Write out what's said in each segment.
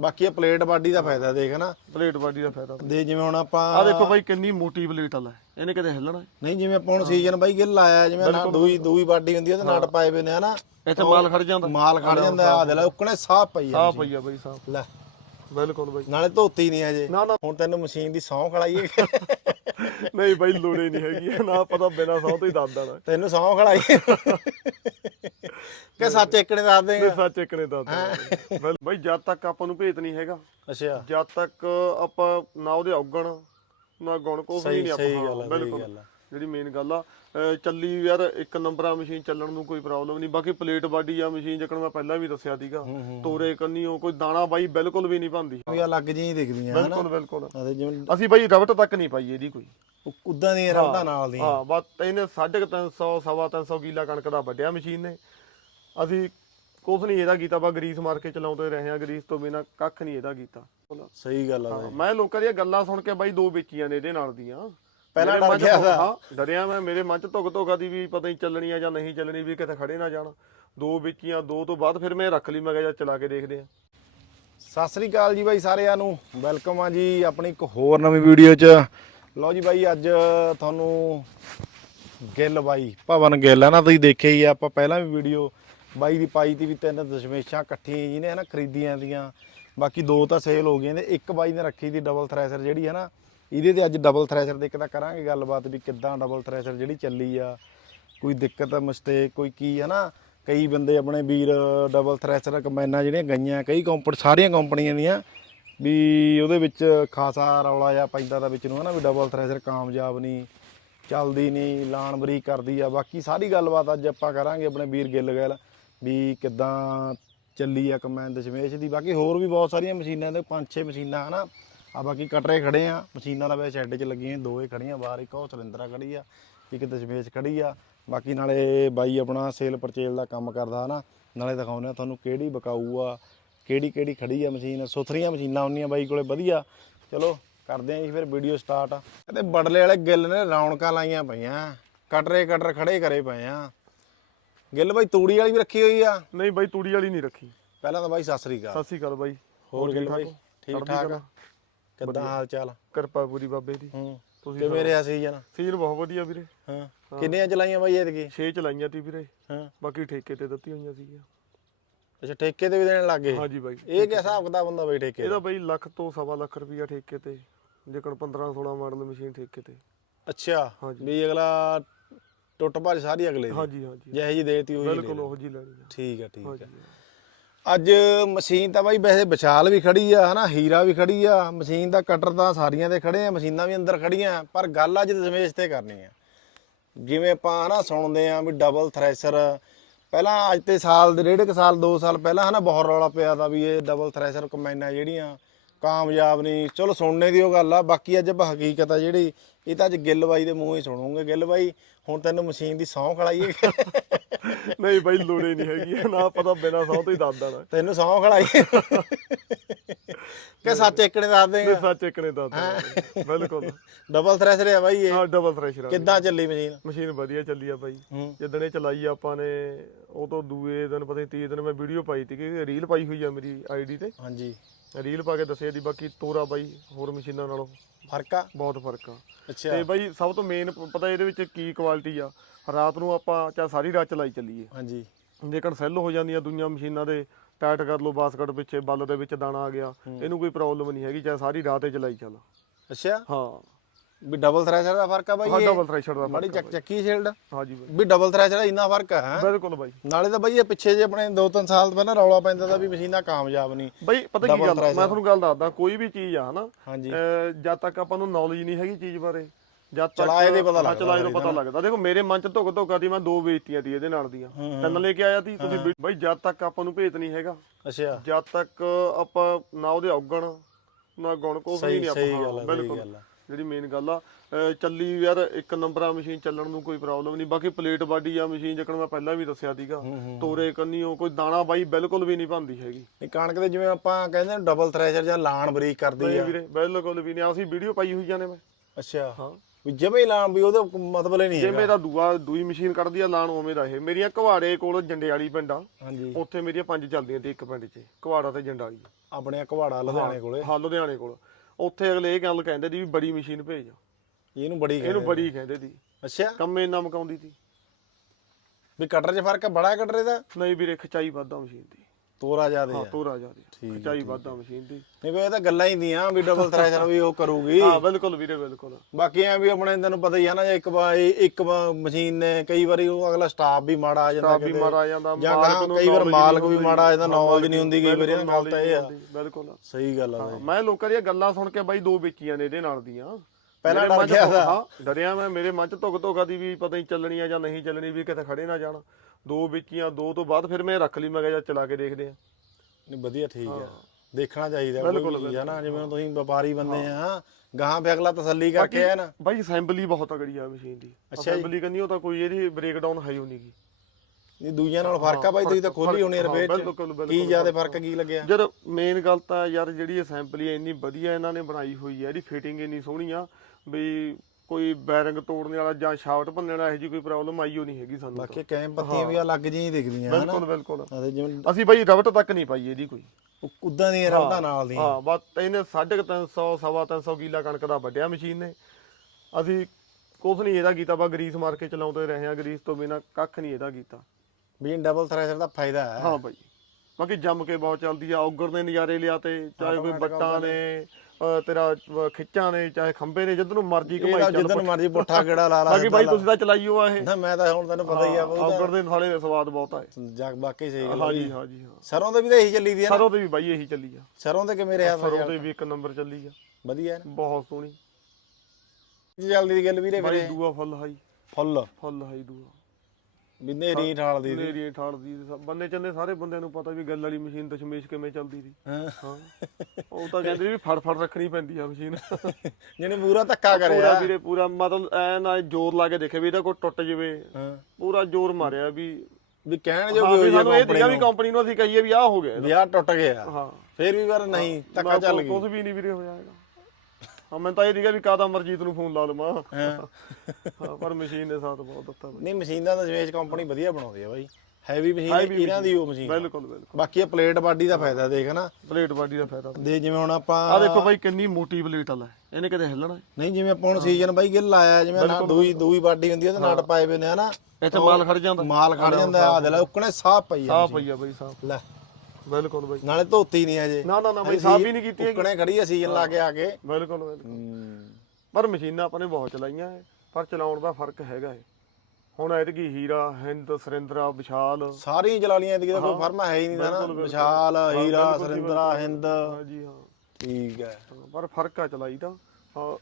ਬਾਕੀ ਇਹ plate body ਦਾ ਫਾਇਦਾ ਦੇਖ ਨਾ ਪਲੇਟ ਬਾਡੀ ਦਾ ਫਾਇਦਾ। ਦੇ ਜਿਵੇਂ ਹੁਣ ਆਪਾਂ ਆ ਦੇਖੋ ਬਾਈ ਕਿੰਨੀ ਮੋਟੀ ਪਲੇਟ ਆ ਲੈ। ਇਹਨੇ ਕਿਤੇ ਹਿੱਲਣਾ। ਨਹੀਂ ਜਿਵੇਂ ਆਪਾਂ ਹੁਣ ਸੀਜ਼ਨ ਬਾਈ ਗਿੱਲ ਲਾਇਆ ਜਿਵੇਂ ਨਾ ਦੂਈ ਦੂਈ ਬਾਡੀ ਹੁੰਦੀ ਤੇ ਨਟ ਪਾਏ ਵੇ ਨੇ ਹਨਾ? ਇੱਥੇ ਮਾਲ ਖੜ ਜਾਂਦਾ। ਮਾਲ ਖੜ ਜਾਂਦਾ ਆ ਦੇ ਲੈ ਉੱਕਣੇ ਸਾਫ਼ ਪਈ ਆ। ਆ ਪਈ ਆ ਬਾਈ ਸਾਹਿਬ ਲੈ। ਬਿਲਕੁਲ ਬਾਈ। ਨਾਲੇ ਧੋਤੀ ਨਹੀਂ ਅਜੇ ਨਾ ਨਾ। ਹੁਣ ਤੈਨੂੰ ਮਸ਼ੀਨ ਦੀ ਸੌਂ ਖੜਾਈਏ ਨਹੀਂ ਬਾਈ ਲੋੜੇ ਨਹੀਂ ਹੈਗੀ ਨਾ ਪਤਾ ਬਿਨਾ ਸੌ ਤੋਂ ਹੀ ਦੱਸ ਦੇਣਾ ਤੈਨੂੰ ਸੌਂ ਖੜਾਈਏ ਕਿ ਸੱਚ ਇੱਕ ਨੇ ਦੱਸ ਤੇ ਦੇਗਾ ਸੱਚ ਇੱਕ ਨੇ ਦੱਸ ਦੇਣਾ ਬਾਈ ਜਦ ਤੱਕ ਆਪਾਂ ਨੂੰ ਭੇਤ ਨਹੀਂ ਹੈਗਾ ਅੱਛਾ। ਜਦ ਤੱਕ ਆਪਾਂ ਨਾ ਉਹਦੇ ਔਗਣ ਨਾ ਗੁਣ ਕੋਈ ਸਹੀ ਨਹੀਂ ਸਹੀ ਆਪਾਂ ਗੱਲ ਹਾਂ, ਬਿਲਕੁਲ। ਜਿਹੜੀ ਮੇਨ ਗੱਲ ਆ। ਅਹ ਚੱਲੀ ਯਾਰ ਇੱਕ ਨੰਬਰ ਮਸ਼ੀਨ ਚੱਲਣ ਨੂੰ ਕੋਈ ਪ੍ਰੋਬਲਮ ਨਹੀਂ। ਬਾਕੀ ਪਲੇਟ ਬਾਡੀ ਆ ਮਸ਼ੀਨ ਜਿਕਣ ਮੈਂ ਪਹਿਲਾਂ ਵੀ ਦੱਸਿਆ ਸੀਗਾ। ਤੋਰੇ ਕੰਨੀ ਉਹ ਕੋਈ ਦਾਣਾ ਬਾਈ ਬਿਲਕੁਲ ਵੀ ਨਹੀਂ ਪਾਉਂਦੀ ਵੀ ਆ ਲੱਗ ਜੀ ਦਿਖਦੀਆਂ ਹਨਾ? ਬਿਲਕੁਲ ਬਿਲਕੁਲ। ਅਤੇ ਜਿਵੇਂ ਅਸੀਂ ਬਾਈ ਰਬਟ ਤੱਕ ਨਹੀਂ ਪਾਈ ਇਹਦੀ ਕੋਈ। ਉਦਾਂ ਦੀਆਂ ਰਬਟਾਂ ਨਾਲ ਦੀਆਂ। ਹਾਂ ਬਸ ਇਹਨੇ 350 ਸਵਾ 300 ਕਿਲਾ ਕਣਕ ਦਾ ਵੱਢਿਆ ਮਸ਼ੀਨ ਨੇ। ਅਸੀਂ ਕੁਛ ਨਹੀਂ ਇਹਦਾ ਕੀਤਾ ਬਾ ਗਰੀਸ ਮਾਰ ਕੇ ਚਲਾਉਂਦੇ ਰਹੇ ਆ ਗਰੀਸ ਤੋਂ ਬਿਨਾ ਕੱਖ ਨਹੀਂ ਇਹਦਾ ਕੀਤਾ। ਸਹੀ ਗੱਲ ਆ ਬਾਈ। ਮੈਂ ਲੋਕਾਂ ਦੀਆਂ ਗੱਲਾਂ ਸੁਣ ਕੇ ਬਾਈ ਦੋ ਵੇਚੀਆਂ ਨੇ ਇਹਦੇ ਨਾਲ ਦੀਆਂ। ਪਹਿਲਾਂ ਡਰ ਗਿਆ ਤਾ। ਹਾਂ ਡਰਿਆ ਮੈਂ ਮੇਰੇ ਮਨ ਚ ਧੁਕ ਧੁਕਾ ਦੀ ਵੀ ਪਤਾ ਨਹੀਂ ਚੱਲਣੀ ਆ ਜਾਂ ਨਹੀਂ ਚੱਲਣੀ ਵੀ ਕਿਤੇ ਖੜੇ ਨਾ ਜਾਣ। ਦੋ ਵੇਚੀਆਂ ਦੋ ਤੋਂ ਬਾਅਦ ਫਿਰ ਮੈਂ ਰੱਖ ਲਈ ਮੈਂ ਕਿਹਾ ਜਾ ਚਲਾ ਕੇ ਦੇਖਦੇ ਆ। ਸਤਿ ਸ੍ਰੀ ਅਕਾਲ ਜੀ ਬਾਈ ਸਾਰਿਆਂ ਨੂੰ। ਵੈਲਕਮ ਆ ਜੀ ਆਪਣੀ ਇੱਕ ਹੋਰ ਨਵੀਂ ਵੀਡੀਓ 'ਚ। ਲਓ ਜੀ ਬਾਈ ਅੱਜ ਤੁਹਾਨੂੰ ਗਿੱਲ ਬਾਈ ਭਵਨ ਗਿੱਲ ਹੈ ਨਾ ਤੁਸੀਂ ਦੇਖਿਆ ਹੀ ਆ ਆਪਾਂ ਪਹਿਲਾਂ ਵੀ ਵੀਡੀਓ ਬਾਈ ਦੀ ਪਾਈ ਤੀ ਵੀ ਤਿੰਨ ਦਸ਼ਮੇਸ਼ਾਂ ਇਕੱਠੀਆਂ ਜਿਹਨੇ ਹਨਾ ਖਰੀਦੀਆਂ ਦੀਆਂ। ਬਾਕੀ ਦੋ ਤਾਂ ਸੇਲ ਹੋ ਗਈਆਂ ਨੇ ਇੱਕ ਬਾਈ ਨੇ ਰੱਖੀ ਦੀ ਡਬਲ ਥ੍ਰੈਸ਼ਰ ਜਿਹੜੀ ਹੈ ਨਾ ਇਹਦੇ ਤੇ ਅੱਜ ਡਬਲ ਥ੍ਰੈਸ਼ਰ ਦੇ ਇੱਕ ਤਾਂ ਕਰਾਂਗੇ ਗੱਲਬਾਤ ਵੀ ਕਿੱਦਾਂ ਡਬਲ ਥ੍ਰੈਸ਼ਰ ਜਿਹੜੀ ਚੱਲੀ ਆ। ਕੋਈ ਦਿੱਕਤ ਮਿਸਟੇਕ ਕੋਈ ਕੀ ਹੈ ਨਾ, ਕਈ ਬੰਦੇ ਆਪਣੇ ਵੀਰ ਡਬਲ ਥ੍ਰੈਸ਼ਰ ਕੰਬਾਈਨਾਂ ਜਿਹੜੀਆਂ ਗਈਆਂ, ਕਈ ਕੰਪਨੀ ਸਾਰੀਆਂ ਕੰਪਨੀਆਂ ਦੀਆਂ ਵੀ ਉਹਦੇ ਵਿੱਚ ਖਾਸਾ ਰੌਲਾ ਜਿਹਾ ਪੈਂਦਾ ਦਾ ਵਿੱਚ ਨੂੰ ਹਨਾ ਵੀ ਡਬਲ ਥ੍ਰੈਸ਼ਰ ਕਾਮਯਾਬ ਨਹੀਂ, ਚੱਲਦੀ ਨਹੀਂ ਲਾਣ ਬਰੀਕ ਕਰਦੀ ਆ। ਬਾਕੀ ਸਾਰੀ ਗੱਲਬਾਤ ਅੱਜ ਆਪਾਂ ਕਰਾਂਗੇ ਆਪਣੇ ਵੀਰ ਗਿੱਲ ਗੈਲ ਵੀ ਕਿੱਦਾਂ ਚੱਲੀ ਆ ਕੰਬਾਈਨ ਦਸ਼ਮੇਸ਼ ਦੀ। ਬਾਕੀ ਹੋਰ ਵੀ ਬਹੁਤ ਸਾਰੀਆਂ ਮਸ਼ੀਨਾਂ ਦੇ ਪੰਜ ਛੇ ਮਸ਼ੀਨਾਂ ਹਨਾ ਆ ਬਾਕੀ ਕਟਰੇ ਖੜੇ ਆ ਮਸ਼ੀਨਾਂ ਦਾ ਵੈਸੇ ਸ਼ੈੱਡ 'ਚ ਲੱਗੀਆਂ ਦੋ ਹੀ ਖੜੀਆਂ ਬਾਹਰ ਇੱਕ ਉਹ ਸਿਲੰਡਰਾ ਖੜੀ ਆ ਇੱਕ ਦਸ਼ਮੇਸ਼ ਖੜੀ ਆ ਬਾਕੀ ਨਾਲੇ ਬਾਈ ਆਪਣਾ ਸੇਲ ਪਰਚੇਲ ਦਾ ਕੰਮ ਕਰਦਾ ਹਨਾ ਨਾਲੇ ਦਿਖਾਉਂਦੇ ਆ ਤੁਹਾਨੂੰ ਕਿਹੜੀ ਬਕਾਊ ਆ ਕਿਹੜੀ ਕਿਹੜੀ ਖੜੀ ਆ ਮਸ਼ੀਨ ਸੁਥਰੀਆਂ ਮਸ਼ੀਨਾਂ ਹੁੰਦੀਆਂ ਬਾਈ ਕੋਲੇ ਵਧੀਆ। ਚਲੋ ਕਰਦੇ ਆਂ ਜੀ ਫਿਰ ਵੀਡੀਓ ਸਟਾਰਟ ਕਹਿੰਦੇ ਬੜਲੇ ਵਾਲੇ ਗਿੱਲ ਨੇ ਰੌਣਕਾਂ ਲਾਈਆਂ ਪਈਆਂ ਕਟਰੇ ਕਟਰ ਖੜੇ ਕਰੇ ਪਏ ਆ। ਗਿੱਲ ਬਾਈ ਤੂੜੀ ਵਾਲੀ ਵੀ ਰੱਖੀ ਹੋਈ ਆ? ਨਹੀਂ ਬਾਈ ਤੂੜੀ ਵਾਲੀ ਨਹੀਂ ਰੱਖੀ। ਪਹਿਲਾਂ ਤਾਂ ਬਾਈ ਸਤਿ ਸ੍ਰੀ ਅਕਾਲ। ਸਤਿ ਸ਼੍ਰੀ ਅਕਾਲ ਬਾਈ। ਹੋਰ ਗਿੱਲ ਬਾਈ? ਠੀਕ ਠਾਕ। ਆ ਕਿੱਦਾਂ ਹਾਲ ਚਾਲ ਕਿਰਪਾ ਪੂਰੀ ਬਾਬੇ ਦੀ। ਹੂੰ। ਤੁਸੀਂ ਤੇ ਮੇਰੇ ਆ ਸੀਜ਼ਨ ਸੀਲ ਬਹੁਤ ਵਧੀਆ ਵੀਰੇ। ਹਾਂ। ਕਿੰਨੀਆਂ ਚਲਾਈਆਂ ਬਾਈ ਐਤਕੀ? 6 ਚਲਾਈਆਂ ਤੀ ਵੀਰੇ। ਹਾਂ। ਬਾਕੀ ਠੇਕੇ ਤੇ ਦਿੱਤੀ ਹੋਈਆਂ ਸੀਗੀਆਂ। ਅੱਛਾ ਠੇਕੇ ਤੇ ਵੀ ਦੇਣ ਲੱਗੇ ਹਾਂਜੀ ਬਾਈ। ਇਹ ਕੀ ਹਿਸਾਬ ਕਿਤਾਬ ਹੁੰਦਾ ਬਾਈ ਠੇਕੇ? ਇਹਦਾ ਬਾਈ ਲੱਖ ਤੋਂ ਸਵਾ ਲੱਖ ਰੁਪਈਆ ਠੇਕੇ ਤੇ ਜੇਕਰ 15 16 ਮਾਡਲ ਮਸ਼ੀਨ ਠੇਕੇ ਤੇ। ਅੱਛਾ। ਵੀ ਅਗਲਾ ਟੁੱਟ ਭੱਜ ਸਾਰੀ ਅਗਲੇ ਦੀ? ਹਾਂਜੀ ਹਾਂਜੀ। ਜਿਹੇ ਜੀ ਦੇਤੀ ਹੋਈ ਬਿਲਕੁਲ ਉਹੋ ਜੀ ਲੈਣੀ ਠੀਕ ਹੈ ਠੀਕ ਹੈ ਅੱਜ ਮਸ਼ੀਨ ਤਾਂ ਬਾਈ ਵੈਸੇ ਵਿਸ਼ਾਲ ਵੀ ਖੜੀ ਆ, ਹਨਾ, ਹੀਰਾ ਵੀ ਖੜੀ ਆ, ਮਸ਼ੀਨ ਦਾ ਕਟਰ ਤਾਂ ਸਾਰੀਆਂ ਦੇ ਖੜੇ ਆ, ਮਸ਼ੀਨਾਂ ਵੀ ਅੰਦਰ ਖੜੀਆਂ, ਪਰ ਗੱਲ ਅੱਜ ਦਸ਼ਮੇਸ਼ ਤੇ ਕਰਨੀ ਆ। ਜਿਵੇਂ ਆਪਾਂ, ਹਨਾ, ਸੁਣਦੇ ਆ ਵੀ ਡਬਲ ਥ੍ਰੈਸ਼ਰ ਪਹਿਲਾਂ ਅੱਜ ਤੇ ਸਾਲ ਦੇ, ਡੇਢ ਕੁ ਸਾਲ 2 ਸਾਲ ਪਹਿਲਾਂ, ਹਨਾ, ਬਹੁਤ ਰੌਲਾ ਪਿਆ ਦਾ ਵੀ ਇਹ ਡਬਲ ਥ੍ਰੈਸ਼ਰ ਕੰਬਾਈਨਾਂ ਜਿਹੜੀਆਂ ਕਾਮਯਾਬ ਨਹੀਂ। ਚਲੋ ਸੁਣਨੇ ਦੀ ਉਹ ਗੱਲ ਆ ਬਾਕੀ ਅੱਜ ਆਪਾਂ ਹਕੀਕਤ ਆ ਜਿਹੜੀ ਇਹ ਤਾਂ ਅੱਜ ਗਿੱਲ ਬਾਈ ਦੇ ਮੂੰਹੋਂ ਹੀ ਸੁਣੂਗੇ। ਗਿੱਲ ਬਾਈ ਹੁਣ ਤੈਨੂੰ ਮਸ਼ੀਨ ਦੀ ਸੌਂ ਖੜਾਈਏ ਨਹੀਂ ਬਾਈ ਲੋੜੇ ਨਹੀਂ ਹੈਗੀ ਨਾ ਪਤਾ ਬਿਨਾ ਸੌ ਤੋਂ ਹੀ ਦੱਸ ਦੇਣਾ। ਤੈਨੂੰ ਸੌਂ ਖੜਾਈਏ ਕਿ ਸੱਚ ਇੱਕ ਨੇ ਦੱਸ ਨਹੀਂ ਦੇਗਾ ਸੱਚ ਇੱਕ ਨੇ ਦੱਸ ਦੇਣਾ। ਬਿਲਕੁਲ। ਡਬਲ ਥ੍ਰੈਸ਼ਰ ਆ ਬਾਈ ਇਹ? ਹਾਂ ਡਬਲ ਥ੍ਰੈਸ਼ਰ ਕਿੱਦਾਂ ਚੱਲੀ ਮਸ਼ੀਨ? ਮਸ਼ੀਨ ਵਧੀਆ ਚੱਲੀ ਆ ਬਾਈ। ਹੂੰ। ਜਿੱਦਣ ਇਹ ਚਲਾਈ ਆ ਆਪਾਂ ਨੇ ਉਹ ਤੋਂ ਦੂਏ ਦਿਨ ਪਤਾ ਨਹੀਂ ਤੀਏ ਦਿਨ ਮੈਂ ਵੀਡੀਓ ਪਾਈ ਤੀ ਕਿ ਰੀਲ ਪਾਈ ਹੋਈ ਆ ਮੇਰੀ ਆਈਡੀ ਤੇ। ਹਾਂਜੀ। ਰੀਲ ਪਾ ਕੇ ਦੱਸਿਆ ਦੀ ਬਾਕੀ ਤੋਰਾ ਬਾਈ ਹੋਰ ਮਸ਼ੀਨਾਂ ਨਾਲੋਂ ਫ਼ਰਕ ਆ? ਬਹੁਤ ਫ਼ਰਕ ਆ। ਅੱਛਾ। ਤੇ ਬਾਈ ਸਭ ਤੋਂ ਮੇਨ ਪਤਾ ਇਹਦੇ ਵਿੱਚ ਕੀ ਕੁਆਲਿਟੀ ਆ? ਰਾਤ ਨੂੰ ਆਪਾਂ ਚਾਹੇ ਸਾਰੀ ਰਾਤ ਚਲਾਈ ਚੱਲੀਏ। ਹਾਂਜੀ। ਜੇਕਰ ਸੈੱਲ ਹੋ ਜਾਂਦੀਆਂ ਦੁਨੀਆਂ ਮਸ਼ੀਨਾਂ ਦੇ ਟਾਈਟ ਕਰ ਲਓ ਬਾਸਕਟ ਪਿੱਛੇ ਬੱਲ ਦੇ ਵਿੱਚ ਦਾਣਾ ਆ ਗਿਆ ਇਹਨੂੰ ਕੋਈ ਪ੍ਰੋਬਲਮ ਨਹੀਂ ਹੈਗੀ ਚਾਹੇ ਸਾਰੀ ਰਾਤ ਹੀ ਚਲਾਈ ਚੱਲ। ਅੱਛਾ। ਹਾਂ। ਵੀ ਡਬਲ ਥ੍ਰੈਸ਼ਰ ਦਾ ਫ਼ਰਕ ਆ ਬਾਈ ਹਾਂ ਡਬਲ ਥ੍ਰੈਸ਼ਰ ਦਾ ਬੜੀ ਚੱਕ ਚੱਕੀ ਸ਼ੀਲਡ ਹਾਂਜੀ ਬਾਈ। ਵੀ ਡਬਲ ਥ੍ਰੈਸ਼ਰ ਦਾ ਇੰਨਾ ਫ਼ਰਕ ਆ ਹੈਂ? ਬਿਲਕੁਲ ਬਾਈ। ਨਾਲੇ ਤਾਂ ਬਾਈ ਇਹ ਪਿੱਛੇ ਜੇ ਆਪਣੇ 2-3 ਸਾਲ ਪਹਿਲਾਂ ਰੌਲਾ ਪੈਂਦਾ ਤਾਂ ਵੀ ਮਸ਼ੀਨਾਂ ਕਾਮਯਾਬ ਨਹੀਂ। ਬਾਈ ਪਤਾ ਕੀ ਗੱਲ। ਮੈਂ ਤੁਹਾਨੂੰ ਗੱਲ ਦੱਸਦਾ ਕੋਈ ਵੀ ਚੀਜ਼ ਆ ਹਨਾ? ਜਦ ਤੱਕ ਆਪਾਂ ਨੂੰ ਨੌਲੇਜ ਨਹੀਂ ਹੈਗੀ ਚੀਜ਼ ਬਾਰੇ ਜਦ ਤੱਕ ਚਲਾਏ ਦੇ ਪਤਾ ਲੱਗਦਾ ਚਲਾਏ ਤੋਂ ਪਤਾ ਲੱਗਦਾ। ਦੇਖੋ ਮੇਰੇ ਮਨ ਚ ਧੁੱਕ ਧੁੱਕਾ ਦੀ ਮੈਂ ਦੋ ਵੇਚਤੀਆਂ ਦੀ ਇਹਦੇ ਨਾਲ ਦੀਆਂ। ਤਿੰਨ ਲੈ ਕੇ ਆਇਆ ਸੀ ਤੁਸੀਂ ਬਾਈ ਜਦ ਤੱਕ ਆਪਾਂ ਨੂੰ ਭੇਤ ਨਹੀਂ ਹੈਗਾ। ਅੱਛਾ। ਜਦ ਤੱਕ ਆਪਾਂ ਨਾ ਉਹਦੇ ਔਗਣ ਨਾ ਗੁਣ ਕੋਈ ਨਹੀਂ ਆਪਾਂ। ਬਿਲਕੁਲ। ਜਿਹੜੀ ਮੇਨ ਗੱਲ ਆ ਅਹ ਚੱਲੀ ਯਾਰ ਇੱਕ ਨੰਬਰ ਆ ਮਸ਼ੀਨ ਚੱਲਣ ਨੂੰ ਕੋਈ ਪ੍ਰੋਬਲਮ ਨਹੀਂ। ਬਾਕੀ ਪਲੇਟ ਬਾਡੀ ਆ ਮਸ਼ੀਨ ਜਕਣ ਮੈਂ ਪਹਿਲਾਂ ਵੀ ਦੱਸਿਆ ਸੀਗਾ। ਤੋਰੇ ਕੰਨੀ ਉਹ ਕੋਈ ਦਾਣਾ ਬਾਈ ਬਿਲਕੁਲ ਵੀ ਨਹੀਂ ਪਾਉਂਦੀ ਹੈਗੀ। ਇਹ ਕਣਕ ਦੇ ਜਿਵੇਂ ਆਪਾਂ ਕਹਿੰਦੇ ਨੇ ਡਬਲ ਥ੍ਰੈਸ਼ਰ ਜਾਂ ਲਾਣ ਬਰੀਕ ਕਰਦੀ ਨਹੀਂ ਆ। ਵੀਰੇ ਬਿਲਕੁਲ ਵੀ ਨਹੀਂ। ਅਸੀਂ ਵੀਡੀਓ ਪਾਈ ਹੋਈਆਂ ਨੇ ਮੈਂ। ਅੱਛਾ। ਹਾਂ। ਵੀ ਜਮੇ ਲਾਣ ਵੀ ਉਹਦਾ ਕੋਈ ਮਤਲਬ ਹੀ ਨਹੀਂ ਜੇ ਹੈਗਾ। ਮੇਰਾ ਦੂਆ ਦੂਈ ਮਸ਼ੀਨ ਕੱਢਦੀ ਆ ਲਾਣ ਉਵੇਂ ਦਾ ਇਹ। ਮੇਰੀਆਂ ਘਵਾੜੇ ਕੋਲ ਜੰਡਿਆਲੀ ਪਿੰਡ ਆ। ਹਾਂਜੀ। ਉੱਥੇ ਮੇਰੀਆਂ ਪੰਜ ਚੱਲਦੀਆਂ ਤੇ ਇੱਕ ਪਿੰਡ 'ਚ। ਘਵਾੜਾ ਤੇ ਜੰਡਾਲੀ। ਆਪਣੇ ਘਵਾੜਾ ਲੁਧਿਆਣੇ ਕੋਲੇ। ਹਾਂ ਲੁਧਿਆਣੇ ਕੋਲ। ਉੱਥੇ ਅਗਲੇ ਇਹ ਗੱਲ ਕਹਿੰਦੇ ਦੀ ਵੀ ਬੜੀ ਮਸ਼ੀਨ ਭੇਜ। ਇਹਨੂੰ ਬੜੀ ਇਹਨੂੰ ਕਹਿੰਦੇ ਬੜੀ ਕਹਿੰਦੇ ਦੀ। ਅੱਛਾ। ਕੰਮੇ ਇੰਨਾ ਮਕਾਉਂਦੀ ਸੀ ਵੀ ਕਟਰ 'ਚ ਫ਼ਰਕ ਹੈ ਬੜਾ ਕਟਰੇ ਦਾ ਨਹੀਂ ਵੀਰੇ ਖਚਾਈ ਵੱਧਾ ਮਸ਼ੀਨ ਦੀ। ਤੋਰਾ ਜ਼ਿਆਦੇ ਹਾਂ ਆ। ਤੋਰਾ ਜ਼ਿਆਦਾ ਖਚਾਈ ਵੱਧਾ ਮਸ਼ੀਨ ਦੀ। ਨਹੀਂ ਵੀ ਇਹ ਤਾਂ ਗੱਲਾਂ ਹੀ ਦੀਆਂ ਵੀ ਡਬਲ ਥ੍ਰੈਸ਼ਰ ਵੀ ਉਹ ਕਰੂਗੀ। ਹਾਂ ਬਿਲਕੁਲ ਵੀਰੇ ਬਿਲਕੁਲ। ਬਾਕੀ ਐ ਵੀ ਆਪਣੇ ਤੈਨੂੰ ਪਤਾ ਹੀ ਆ ਨਾ ਜੇ ਇੱਕ ਵਾਰ ਇੱਕ ਵਾਰ ਮਸ਼ੀਨ ਨੇ ਕਈ ਵਾਰੀ ਉਹ ਅਗਲਾ ਸਟਾਫ ਵੀ ਮਾੜਾ ਆ ਜਾਂਦਾ ਸਟਾਫ ਵੀ ਕਿਤੇ। ਮਾੜਾ ਆ ਜਾਂਦਾ, ਜਾਂ ਮਾਲਕ ਨੂੰ ਕਈ ਵਾਰ knowledge ਮਾਲਕ ਵੀ ਮਾੜਾ ਆ ਜਾਂਦਾ ਨੌਲੇਜ ਨਹੀਂ ਹੁੰਦੀ ਕਈ ਵਾਰੀ ਗੱਲ ਤਾਂ ਇਹ ਆ। ਬਿਲਕੁਲ। ਸਹੀ ਗੱਲ ਆ ਬਾਈ। ਮੈਂ ਲੋਕਾਂ ਦੀਆਂ ਗੱਲਾਂ ਸੁਣ ਕੇ ਬਾਈ ਦੋ ਵੇਚੀਆਂ ਨੇ ਇਹਦੇ ਨਾਲ ਦੀਆਂ। ਪਹਿਲਾਂ ਡਰ ਗਿਆ। ਹਾਂ ਡਰਿਆ ਮੈਂ ਮੇਰੇ ਮਨ ਚ ਧੁਕ ਧੁਕਾ ਦੀ ਵੀ ਪਤਾ ਨਹੀਂ ਚੱਲਣੀ ਆ ਜਾਂ ਨਹੀਂ ਚੱਲਣੀ ਵੀ ਕਿਤੇ ਖੜੇ ਨਾ ਜਾਣ। ਦੋ ਵੇਚੀਆਂ ਦੋ ਤੋਂ ਬਾਅਦ ਫਿਰ ਮੈਂ ਰੱਖ ਲਈ ਮੈਂ ਕਿਹਾ ਜਾਂ ਚਲਾ ਕੇ ਦੇਖਦੇ ਆ। ਨਹੀਂ ਵਧੀਆ ਠੀਕ ਆ। ਦੇਖਣਾ ਚਾਹੀਦਾ ਬਿਲਕੁਲ, ਕੋਈ ਚੀਜ਼ ਆ ਨਾ ਜਿਵੇਂ ਹੁਣ ਤੁਸੀਂ ਵਪਾਰੀ ਬੰਦੇ ਆ ਗਾਹਾਂ ਫੇ ਅਗਲਾ ਤਸੱਲੀ ਕਰਕੇ ਆ ਨਾ। ਬਾਈ ਅਸੈਂਬਲੀ ਬਹੁਤ ਤਗੜੀ ਆ ਮਸ਼ੀਨ ਦੀ। ਅਸੈਂਬਲੀ ਕੰਨੀ ਉਹ ਤਾਂ ਕੋਈ ਇਹਦੀ ਬ੍ਰੇਕਡਾਊਨ ਹੈ ਹੀ ਨਹੀਂਗੀ ਨਹੀਂ ਦੂਜਿਆਂ ਨਾਲ ਫ਼ਰਕ ਆ ਬਾਈ ਤੁਸੀਂ ਤਾਂ ਖੋਲੀ ਹੋਣੀ ਰਿਪੇਅਰ ਬਿਲਕੁਲ, ਚ। ਬਿਲਕੁਲ, ਕੀ ਜ਼ਿਆਦਾ ਫ਼ਰਕ ਕੀ ਲੱਗਿਆ? ਜਦ ਮੇਨ ਗੱਲ ਤਾਂ ਯਾਰ ਜਿਹੜੀ ਅਸੈਂਬਲੀ ਇੰਨੀ ਵਧੀਆ ਇਹਨਾਂ ਨੇ ਬਣਾਈ ਹੋਈ ਹੈ ਇਹਦੀ ਫਿਟਿੰਗ ਇੰਨੀ ਸੋਹਣੀ ਆ ਵੀ ਕੋਈ ਬੈਰਿੰਗ ਤੋੜਨ ਵਾਲਾ ਜਾਂ ਸ਼ਾਫਟ ਭੰਨਣ ਵਾਲਾ ਇਹੋ ਜੀ ਕੋਈ ਪ੍ਰੋਬਲਮ ਆਈ ਹੋ ਨਹੀਂ ਹੈਗੀ ਸਾਨੂੰ। ਬਾਕੀ ਕੈਮ ਪੱਤੀਆਂ ਵੀ ਅਲੱਗ ਜਿਹੀਆਂ ਦਿਖਦੀਆਂ ਹਨਾ? ਬਿਲਕੁਲ ਬਿਲਕੁਲ। ਅਤੇ ਜਿਵੇਂ ਅਸੀਂ ਬਾਈ ਰਬਟ ਤੱਕ ਨਹੀਂ ਪਾਈ ਇਹਦੀ ਕੋਈ। ਉਦਾਂ ਦੀਆਂ ਰਬਟਾਂ ਨਾਲ ਦੀਆਂ। ਹਾਂ ਬਸ ਇਹਨੇ 350 ਸਵਾ 300 ਕਿਲਾ ਕਣਕ ਦਾ ਵੱਢਿਆ ਮਸ਼ੀਨ ਨੇ। ਅਸੀਂ ਕੁਝ ਨਹੀਂ ਇਹਦਾ ਕੀਤਾ ਬਾ ਗਰੀਸ ਮਾਰ ਕੇ ਚਲਾਉਂਦੇ ਰਹੇ ਆ ਗਰੀਸ ਤੋਂ ਬਿਨਾ ਕੱਖ ਨਹੀਂ ਇਹਦਾ ਕੀਤਾ। ਵੀ ਡਬਲ ਥ੍ਰੈਸ਼ਰ ਦਾ ਫਾਇਦਾ ਹੈ। ਹਾਂ ਬਾਈ। ਬਾਕੀ ਜੰਮ ਕੇ ਬਹੁਤ ਚੱਲਦੀ ਆ ਔਗਰ ਨੇ ਨਜ਼ਾਰੇ ਲਿਆ ਤੇ ਚਾਹੇ ਕੋਈ ਬੱਟਾਂ ਨੇ ਤੇਰਾ ਖਿੱਚਾਂ ਨੇ ਚਾਹੇ ਖੰਬੇ ਨੇ ਜਿੱਦ ਨੂੰ ਮਰਜ਼ੀ ਘਮਾਈ ਚੱਲ ਜਿੱਦਨ ਮਰਜ਼ੀ ਪੁੱਠਾ ਗੇੜਾ ਲਾ ਲਾ ਬਾਕੀ ਬਾਈ ਤੁਸੀਂ ਤਾਂ ਚਲਾਈਓ ਆ ਇਹ। ਨਾ ਮੈਂ ਤਾਂ ਹੁਣ ਤੈਨੂੰ ਪਤਾ ਹੀ ਆ ਉਹਦਾ ਔਗਰ ਦੇ ਨਾਲੇ ਦਾ ਸਵਾਦ ਬਹੁਤ ਆ ਇਹ। ਜਾ ਬਾਕੀ ਸਹੀ ਗੱਲ ਹਾਂਜੀ ਹਾਂਜੀ ਸਰੋਂ ਤੇ ਵੀ ਤਾਂ ਇਹੀ ਚੱਲੀ ਦੀ ਆ ਸਰੋਂ ਤੇ ਵੀ ਬਾਈ ਇਹੀ ਚੱਲੀ ਆ। ਸਰੋਂ ਤੇ ਕਿਵੇਂ ਰਿਹਾ ਸਰੋਂ ਤੇ ਵੀ ਇੱਕ ਨੰਬਰ ਚੱਲੀ ਆ। ਵਧੀਆ ਬਹੁਤ ਸੋਹਣੀ। ਜਲਦੀ ਦੀ ਗੱਲ ਵੀਰੇ ਵੀਰੇ ਦੂਆ ਫੁੱਲ ਹਾਈ। ਫੁੱਲ। ਫੁੱਲ ਹਾਈ ਦੂਆ। ਵੀ ਨੇਰੀ ਠਾਲਦੀ ਦੀ ਨੇਰੀਆਂ ਠਾੜਦੀ ਸੀ। ਬੰਦੇ ਚੰਦੇ ਸਾਰੇ ਬੰਦਿਆਂ ਨੂੰ ਪਤਾ ਵੀ ਗੱਲ ਵਾਲੀ ਮਸ਼ੀਨ ਦਸ਼ਮੇਸ਼ ਕਿਵੇਂ ਚੱਲਦੀ ਸੀ। ਹਾਂ। ਉਹ ਤਾਂ ਕਹਿੰਦੇ ਵੀ ਫੜ ਫੜ ਰੱਖਣੀ ਪੈਂਦੀ ਆ ਮਸ਼ੀਨ। ਜਿਹਨੇ ਪੂਰਾ ਧੱਕਾ ਪੂਰਾ ਕਰਿਆ। ਵੀਰੇ ਪੂਰਾ ਮਤਲਬ ਐ ਨਾ ਜ਼ੋਰ ਲਾ ਕੇ ਦੇਖੇ ਵੀ ਇਹਦਾ ਕੋਈ ਟੁੱਟ ਜਵੇ। ਪੂਰਾ ਜ਼ੋਰ ਮਾਰਿਆ ਵੀ ਵੀ ਕਹਿਣ ਜੋ ਵੀ ਵੀ ਸਾਨੂੰ ਇਹ ਦਿਖਿਆ ਵੀ ਕੰਪਨੀ ਨੂੰ ਅਸੀਂ ਕਹੀਏ ਵੀ ਆਹ ਹੋ ਗਿਆ ਇਹਦਾ। ਵਿਆਹ ਟੁੱਟ ਗਿਆ। ਹਾਂ। ਫੇਰ ਵੀ ਪਰ ਨਹੀਂ ਧੱਕਾ ਚੱਲ ਗਈ ਕੁਝ ਵੀ ਨਹੀਂ ਵੀਰੇ ਹੋਇਆ ਹੈਗਾ। ਹਾਂ ਮੈਂ ਤਾਂ ਇਹ ਦਿਖਿਆ ਵੀ ਕਾਦਾ ਮਰਜੀਤ ਨੂੰ ਫੋਨ ਲਾ ਲਵਾਂ। ਹਾਂ? ਹਾਂ ਪਰ ਮਸ਼ੀਨ ਦੇ ਸਾਥ ਬਹੁਤ ਦਿੱਤਾ ਬਾਈ। ਨਹੀਂ ਮਸ਼ੀਨਾਂ ਦਾ ਜਵੇਜ ਕੰਪਨੀ ਵਧੀਆ ਬਣਾਉਂਦੀ ਆ ਬਾਈ। ਹੈਵੀ ਮਸ਼ੀਨ ਇਹਨਾਂ ਦੀ ਉਹ ਮਸ਼ੀਨ ਬਿਲਕੁਲ ਬਿਲਕੁਲ। ਬਾਕੀ ਇਹ ਪਲੇਟ ਬਾਡੀ ਦਾ ਫਾਇਦਾ ਦੇਖ ਨਾ। ਪਲੇਟ ਬਾਡੀ ਦਾ ਫਾਇਦਾ। ਦੇ ਜਿਵੇਂ ਹੁਣ ਆਪਾਂ ਆ ਦੇਖੋ ਬਾਈ ਕਿੰਨੀ ਮੋਟੀ ਪਲੇਟ ਆ ਲੈ। ਇਹਨੇ ਕਿਤੇ ਹਿੱਲਣਾ ਹੈ? ਨਹੀਂ ਜਿਵੇਂ ਆਪਾਂ ਹੁਣ ਸੀਜ਼ਨ ਬਾਈ ਗਿੱਲ ਆਇਆ ਜਿਵੇਂ ਨਾ ਦੂਈ ਦੂਈ ਬਾਡੀ ਹੁੰਦੀ ਆ ਉਹਦੇ ਨਾਟ ਪਾਏ ਹੋਏ ਨੇ ਹਨਾ। ਇੱਥੇ ਮਾਲ ਖੜ ਜਾਂਦਾ। ਮਾਲ ਖੜ ਜਾਂਦਾ ਆ ਦੇ ਲੈ ਉੱਕਣੇ ਸਾਹ ਪਈ ਆ ਸਾਹ ਪਈ ਆ ਬਾਈ ਸਾਹ ਲੈ। ਬਿਲਕੁਲ ਬਾਈ। ਨਾਲੇ ਧੋਤੀ ਨਹੀਂ ਅਜੇ ਨਾ ਨਾ ਨਾ ਬਾਈ ਸਾਹ ਵੀ ਨਹੀਂ ਕੀਤੀ ਹੈਗੀ। ਉੱਕਣੇ ਖੜੀ ਆ ਸੀਜ਼ਨ ਲਾ ਕੇ ਆ ਕੇ। ਬਿਲਕੁਲ ਬਿਲਕੁਲ। ਪਰ ਮਸ਼ੀਨਾਂ ਆਪਾਂ ਨੇ ਬਹੁਤ ਚਲਾਈਆਂ ਹੈ, ਪਰ ਚਲਾਉਣ ਦਾ ਫ਼ਰਕ ਹੈਗਾ ਹੈ ਹੁਣ ਐਤਕੀ ਹੀਰਾ ਹਿੰਦ ਸਰਿੰਦਰਾ ਵਿਸ਼ਾਲ। ਸਾਰੀਆਂ ਚਲਾ ਲੀਆਂ ਇਹਦੀ ਕੋਈ ਫਰਮਾ ਹੈ ਹੀ ਨਹੀਂ ਨਾ। ਵਿਸ਼ਾਲ ਹੀਰਾ ਸਰਿੰਦਰਾ ਹਿੰਦ। ਹਾਂਜੀ ਹਾਂ। ਠੀਕ ਹੈ ਪਰ ਫ਼ਰਕ ਆ ਚਲਾਈ ਦਾ। ਹਾਂ,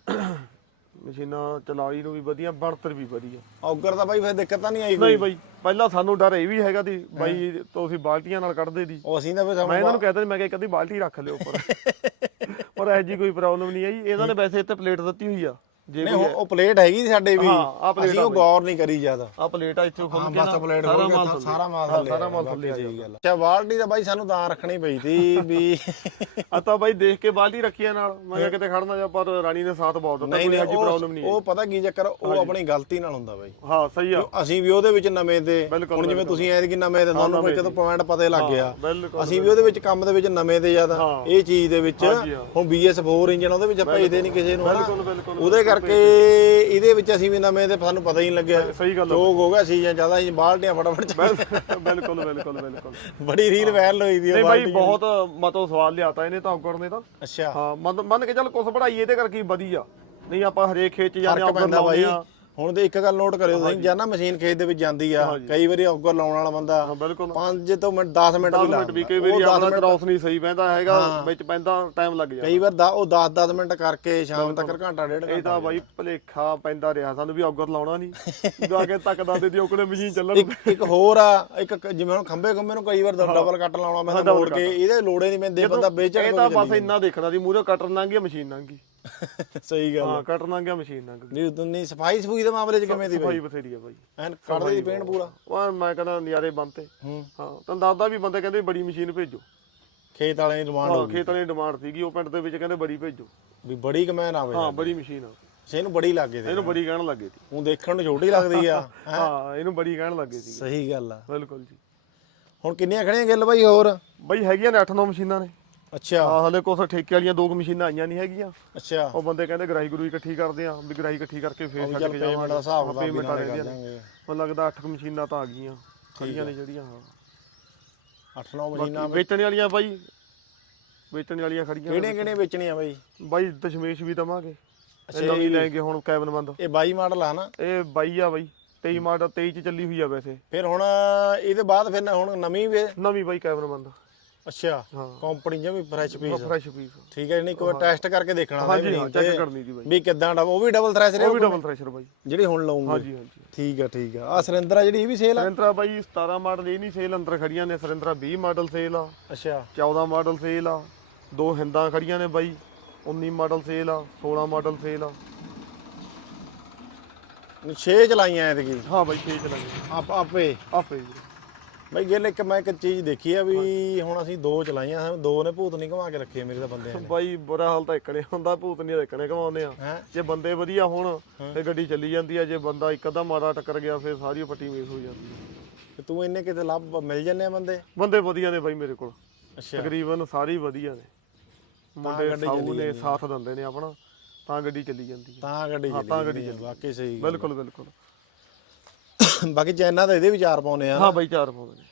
ਮਸ਼ੀਨਾਂ ਚਲਾਈ ਨੂੰ ਵੀ ਵਧੀਆ ਬਣਤਰ ਵੀ ਵਧੀਆ। ਔਗਰ ਤਾਂ ਬਾਈ ਫਿਰ ਦਿੱਕਤ ਤਾਂ ਨਹੀਂ ਆਈ ਨਹੀਂ ਬਾਈ ਪਹਿਲਾਂ ਸਾਨੂੰ ਡਰ ਇਹ ਵੀ ਹੈਗਾ ਦੀ ਬਾਈ ਤੁਸੀਂ ਬਾਲਟੀਆਂ ਨਾਲ ਕੱਢਦੇ ਦੀ ਉਹ ਅਸੀਂ ਤਾਂ ਫਿਰ ਮੈਂ ਇਹਨਾਂ ਨੂੰ ਕਹਿੰਦਾ ਮੈਂ ਕਿਹਾ ਕਦੀ ਬਾਲਟੀ ਰੱਖ ਲਿਓ ਉੱਪਰ। ਪਰ ਐ ਜੀ ਕੋਈ ਪ੍ਰੋਬਲਮ ਨਹੀਂ ਆਈ। ਇਹਨਾਂ ਨੇ ਵੈਸੇ ਇੱਥੇ ਪਲੇਟ ਦਿੱਤੀ ਹੋਈ ਆ। ਜੇ ਨਹੀਂ ਉਹ- ਪਲੇਟ ਹੈਗੀ ਸੀ ਸਾਡੇ ਵੀ ਹਾਂ, ਆਹ ਪਲੇਟ ਅਸੀਂ ਉਹ ਗੌਰ ਨਹੀਂ ਕਰੀ ਜ਼ਿਆਦਾ। ਆ ਪਲੇਟ ਆ ਇੱਥੇ ਖੁੱਲ ਕੇ ਬਸ ਨਾ ਪਲੇਟ ਸਾਰਾ ਮਾਲ ਥੱਲੇ। ਸਾਰਾ ਮਾਲ ਹਾਂ, ਥੱਲੇ ਸਾਰਾ ਮਾਲ ਥੱਲੇ ਆ ਸਹੀ ਗੱਲ ਅੱਛਾ ਬਾਲਟੀ ਤਾਂ ਬਾਈ ਸਾਨੂੰ ਤਾਂ ਰੱਖਣੀ ਪਈ ਸੀ ਵੀ ਆ ਤਾਂ ਬਾਈ ਦੇਖ ਕੇ ਬਾਲਟੀ ਰੱਖੀ ਆ ਨਾਲ। ਮੈਂ ਕਿਹਾ ਕਿਤੇ ਖੜਨਾ ਜਾ ਪਰ ਰਾਣੀ ਨੇ ਸਾਥ ਬਹੁਤ ਦਿੱਤਾ ਨਹੀਂ ਕੋਈ ਨਹੀਂ ਪ੍ਰੋਬਲਮ ਨਹੀਂ ਉਹ ਪਤਾ ਕੀ ਚੱਕਰ ਉਹ ਆਪਣੀ ਗਲਤੀ ਨਾਲ ਹੁੰਦਾ ਬਾਈ। ਹਾਂ ਸਹੀ ਆ। ਅਸੀਂ ਵੀ ਉਹਦੇ ਵਿੱਚ ਨਵੇਂ ਤੇ ਬਿਲਕੁਲ, ਹੁਣ ਜਿਵੇਂ ਤੁਸੀਂ ਐਦ ਕਿ ਨਵੇਂ ਤੇ ਤੁਹਾਨੂੰ ਕੋਈ ਕਿਤੇ ਪੁਆਇੰਟ ਪਤਾ ਲੱਗ ਗਿਆ। ਬਿਲਕੁਲ ਅਸੀਂ ਵੀ ਉਹਦੇ ਵਿੱਚ ਕੰਮ ਦੇ ਵਿੱਚ ਨਵੇਂ ਤੇ ਜ਼ਿਆਦਾ। ਹਾਂ। ਇਹ ਚੀਜ਼ ਦੇ ਵਿੱਚ ਹਾਂਜੀ, ਹਾਂ। ਹੁਣ BS4 ਇੰਜਨ ਉਹਦੇ ਵਿੱਚ ਭੇਜਦੇ ਨਹੀਂ ਕਿਸੇ ਨੂੰ ਹਨਾ। ਬਿਲਕੁਲ ਬਿਲਕੁਲ। ਉਹਦੇ ਕਰਕੇ ਇਹਦੇ ਵਿੱਚ ਅਸੀਂ ਵੀ ਨਵੇਂ ਤੇ ਸਾਨੂੰ ਪਤਾ ਹੀ ਨਹੀਂ ਲੱਗਿਆ। ਸਹੀ ਗੱਲ ਆ। ਚੋਕ ਹੋ ਗਿਆ ਸੀਜ਼ਨ ਜ਼ਿਆਦਾ ਅਸੀਂ ਬਾਲਟੀਆਂ ਫਟਾਫਟ ਬਿਲਕੁਲ ਬਿਲਕੁਲ ਬਿਲਕੁਲ। ਬੜੀ ਰੀਲ ਵਾਇਰਲ ਹੋਈ ਦੀ ਨਹੀਂ ਬਾਈ ਬਹੁਤ ਮਤੋ ਸਵਾਲ ਲਿਆਤਾ ਇਹਨੇ ਤਾਂ ਔਗਣ ਨੇ ਤਾਂ। ਅੱਛਾ। ਹਾਂ ਮੰਨ ਕੇ ਚੱਲ ਕੁਛ ਪੜਾਈ ਇਹਦੇ ਕਰਕੇ ਹੀ ਵਧੀਆ ਨਹੀਂ ਆਪਾਂ ਹਰੇਕ ਖੇਤ ਚ ਜਾਂਦੇ ਬਾਈ। ਲਾਉਂਦੇ ਆ। ਹੁਣ ਤੇ ਇੱਕ ਗੱਲ ਨੋਟ ਕਰਿਓ ਤੁਸੀਂ ਜਾਂ ਨਾ ਮਸ਼ੀਨ ਖੇਤ ਦੇ ਵਿੱਚ ਜਾਂਦੀ ਆ ਕਈ ਵਾਰੀ ਔਗਰ ਲਾਉਣ ਵਾਲਾ ਬੰਦਾ ਹਾਂ ਬਿਲਕੁਲ। 5 ਤੋਂ ਮਿੰਟ 10 ਮਿੰਟ ਵੀ 10 ਮਿੰਟ ਵੀ ਕਈ ਵਾਰੀ ਆਪਣਾ ਕ੍ਰਾਸ ਨਹੀਂ ਸਹੀ ਪੈਂਦਾ ਹੈਗਾ ਵਿੱਚ ਪੈਂਦਾ ਟਾਈਮ ਲੱਗ ਜਾਂਦਾ। ਕਈ ਵਾਰ ਦਾ ਉਹ 10 10 ਮਿੰਟ ਕਰਕੇ ਸ਼ਾਮ ਤੱਕ ਘੰਟਾ ਡੇਢ ਇਹ ਤਾਂ ਬਾਈ ਭਲੇਖਾ ਪੈਂਦਾ ਰਿਹਾ ਸਾਨੂੰ ਵੀ ਔਗਰ ਲਾਉਣਾ ਨਹੀਂ ਜਾ ਕੇ ਤੱਕ ਦਾਦੇ ਦੀ ਔਕੜੇ ਮਸ਼ੀਨ ਚੱਲਣ ਇੱਕ ਇੱਕ ਹੋਰ ਆ ਇੱਕ ਜਿਵੇਂ ਹੁਣ ਖੰਬੇ ਖੰਬੇ ਨੂੰ ਕਈ ਵਾਰ ਡਬਲ ਕੱਟ ਲਾਉਣਾ ਪੈਂਦਾ ਮੋੜ ਕੇ ਇਹਦੇ ਲੋੜੇ ਨਹੀਂ ਪੈਂਦੇ ਬੰਦਾ ਬੇਚੜ ਇਹ ਤਾਂ ਬਸ ਇੰਨਾ ਦੇਖਣਾ ਦੀ ਮੂਹਰੇ ਕਟਰ ਲੰਘ ਗਿਆ ਮਸ਼ੀਨ ਲੰਘ ਗਈ। ਸਹੀ ਗੱਲ ਹਾਂ ਕਟਰ ਲੰਘ ਗਿਆ ਮਸ਼ੀਨ ਗਈ। ਨਹੀਂ ਉਦੋਂ ਨਹੀਂ ਸਫ਼ਾਈ ਸਫੂਈ ਦੇ ਮਾਮਲੇ 'ਚ ਕਿਵੇਂ ਦੀ ਸਫ਼ਾਈ ਬਥੇਰੀ ਆ ਬਾਈ। ਐਨ ਕੱਢਦੇ ਦੀ ਪੇਂਟ ਪੂਰਾ? ਉਹ ਮੈਂ ਕਹਿੰਦਾ ਨਜ਼ਾਰੇ ਬੰਤੇ ਹੂੰ। ਹਾਂ ਤਾਂ ਦਾਦਾ ਵੀ ਬੰਦੇ ਕਹਿੰਦੇ ਬੜੀ ਮਸ਼ੀਨ ਭੇਜੋ। ਖੇਤ ਵਾਲਿਆਂ ਦੀ ਡਿਮਾਂਡ ਹਾਂ ਖੇਤ ਵਾਲੀ ਡਿਮਾਂਡ ਸੀਗੀ ਉਹ ਪਿੰਡ ਦੇ ਵਿੱਚ ਕਹਿੰਦੇ ਬੜੀ ਭੇਜੋ। ਵੀ ਬੜੀ ਕਮੈਨ ਆਵੇ ਹਾਂ ਬੜੀ ਮਸ਼ੀਨ ਆ। ਇਹਨੂੰ ਬੜੀ ਲੱਗੇ ਤੇ। ਇਹਨੂੰ ਬੜੀ ਕਹਿਣ ਲੱਗੇ ਸੀ। ਉਹ ਦੇਖਣ ਨੂੰ ਛੋਟੀ ਲੱਗਦੀ ਆ ਹਾਂ? ਇਹਨੂੰ ਬੜੀ ਕਹਿਣ ਲੱਗੇ ਸੀ। ਸਹੀ ਗੱਲ ਆ। ਬਿਲਕੁਲ ਜੀ। ਹੁਣ ਕਿੰਨੀਆਂ ਖੜੀਆਂ ਗਿੱਲ ਬਾਈ ਹੋਰ? ਬਈ ਹੈਗੀਆਂ ਨੇ 8-9 ਮਸ਼ੀਨਾਂ ਨੇ। ਅੱਛਾ। ਆ ਹਲੇ ਕੁਛ ਠੇਕੇ ਵਾਲੀਆਂ ਦੋ ਕੁ ਮਸ਼ੀਨਾਂ ਆਈਆਂ ਨਹੀਂ ਹੈਗੀਆਂ। ਅੱਛਾ। ਉਹ ਬੰਦੇ ਕਹਿੰਦੇ ਗਰਾਈ ਗਰੂਈ ਇਕੱਠੀ ਕਰਦੇ ਆ ਵੀ ਗਰਾਈ ਇਕੱਠੀ ਕਰਕੇ ਫੇਰ ਛੱਡ ਕੇ ਪੇਮੈਂਟ ਦਾ ਹਿਸਾਬ ਦਾ ਪੇਮੈਂਟ ਰਹਿੰਦੀਆਂ ਨੇ ਦਾਂਗੇ ਮੈਨੂੰ ਲੱਗਦਾ 8 ਮਸ਼ੀਨਾਂ ਤਾਂ ਆ ਗਈਆਂ ਖੜੀਆਂ ਨੇ ਜਿਹੜੀਆਂ ਹਾਂ। 8-9 ਮਹੀਨਾ ਵੇਚਣ ਵਾਲੀਆਂ ਬਾਈ ਵੇਚਣ ਵਾਲੀਆਂ ਖੜੀਆਂ ਕਿਹੜੀਆਂ ਕਿਹੜੀਆਂ ਵੇਚਣੀਆਂ ਬਾਈ? ਬਾਈ ਦਸ਼ਮੇਸ਼ ਵੀ ਦਵਾਂਗੇ। ਅੱਛਾ, ਨਵੀਂ ਲੈਣਗੇ ਹੁਣ ਕੈਬਨ ਬੰਦ ਇਹ 22 ਮਾਡਲ ਆ ਨਾ? ਇਹ ਬਾਈ ਆ ਬਾਈ 23 ਮਾਡਲ 23 ਚ ਚੱਲੀ ਹੋਈ ਆ ਵੈਸੇ। ਫਿਰ ਹੁਣ ਇਹਦੇ ਬਾਅਦ ਫਿਰ ਹੁਣ ਨਵੀਂ ਵੇ ਨਵੀਂ ਬਾਈ ਕੈਬਨ ਬੰਦ ਅੱਛਾ ਹਾਂ। ਕੰਪਨੀ ਜਮੀ ਫਰੈਸ਼ ਪੀਸ ਫਰੈਸ਼ ਪੀਸ ਠੀਕ ਹੈ ਨਹੀਂ ਇੱਕ ਵਾਰ ਟੈਸਟ ਕਰਕੇ ਦੇਖਣਾ ਹਾਂਜੀ ਮਸ਼ੀਨ ਹਾਂ ਤੇ ਚੈੱਕ ਕਰਨੀ ਦੀ ਬਾਈ। ਵੀ ਕਿੱਦਾਂ ਡਬ ਉਹ ਵੀ ਡਬਲ ਥ੍ਰੈਸ਼ਰ ਉਹ ਵੀ ਡਬਲ ਥ੍ਰੈਸ਼ਰ ਬਾਈ। ਜਿਹੜੀ ਹੁਣ ਲਾਉਂਗੇ। ਹਾਂਜੀ ਹਾਂਜੀ। ਠੀਕ ਆ ਠੀਕ ਆ। ਆ ਸਰਿੰਦਰ ਜਿਹੜੀ ਇਹ ਵੀ ਸੇਲ ਆ? ਸਰਿੰਦਰਾ ਬਾਈ 17 ਮਾਡਲ ਇਹ ਨਹੀਂ ਸੇਲ ਅੰਦਰ ਖੜੀਆਂ ਨੇ। ਸਰਿੰਦਰਾ 20 ਮਾਡਲ ਸੇਲ ਆ। ਅੱਛਾ। 14 ਮਾਡਲ ਸੇਲ ਆ। ਦੋ ਹਿੰਦਾਂ ਖੜੀਆਂ ਨੇ ਬਾਈ। 19 ਮਾਡਲ ਸੇਲ ਆ 16 ਮਾਡਲ ਸੇਲ ਆ। 6 ਚਲਾਈਆਂ ਐਤਕੀ? ਹਾਂ ਬਾਈ ਛੇ ਚਲਾਂਗੇ ਆਪ? ਆਪੇ। ਬਈ ਗਿੱਲ ਇੱਕ ਮੈਂ ਇੱਕ ਚੀਜ਼ ਦੇਖੀ ਆ ਵੀ ਹੁਣ ਅਸੀਂ ਦੋ ਚਲਾਈਆਂ ਸਾਨੂੰ ਦੋ ਨੇ ਭੂਤ ਨਹੀਂ ਘੁਮਾ ਕੇ ਰੱਖੇ ਮੇਰੇ ਤਾਂ ਬੰਦਿਆਂ ਨੇ। ਬਾਈ ਬੁਰਾ ਹਾਲ ਤਾਂ ਇਕਣੇ ਹੁੰਦਾ ਭੂਤ ਨਹੀਂ ਇਕਣੇ ਕਮਾਉਂਦੇ ਆ। ਹੈ? ਜੇ ਬੰਦੇ ਵਧੀਆ ਹੋਣ ਤੇ ਗੱਡੀ ਚੱਲੀ ਜਾਂਦੀ ਆ ਜੇ ਬੰਦਾ ਇੱਕ ਅੱਧਾ ਮਾੜਾ ਟੱਕਰ ਗਿਆ ਫਿਰ ਸਾਰੀ ਪੱਟੀ ਮੇਸ ਹੋ ਜਾਂਦੀ ਆ। ਤੇ ਤੂੰ ਇੰਨੇ ਕਿਤੇ ਲੱਭ ਮਿਲ ਜੰਨੇ ਆ ਬੰਦੇ? ਬੰਦੇ ਵਧੀਆ ਨੇ ਬਾਈ ਮੇਰੇ ਕੋਲ। ਅੱਛਾ। ਤਕਰੀਬਨ ਸਾਰੇ ਹੀ ਵਧੀਆ ਨੇ। ਮੁੰਡੇ ਗੱਡੀ ਸਾਊ ਨੇ ਸਾਥ ਦਿੰਦੇ ਨੇ ਆਪਣਾ ਤਾਂ ਗੱਡੀ ਚੱਲੀ ਜਾਂਦੀ ਹੈ ਤਾਂ ਗੱਡੀ ਚੱਲੀ ਜਾਂਦੀ ਆ, ਵਾਕਈ ਸਹੀ ਬਿਲਕੁਲ ਬਿਲਕੁਲ। ਬਾਕੀ ਚੈਨਾ ਤਾਂ ਇਹਦੇ ਵਿਚਾਰ ਪਾਉਨੇ ਆ ਹਾਂ ਬਾਈ ਚਾਰ ਪਾਉਂਦੇ ਨੇ।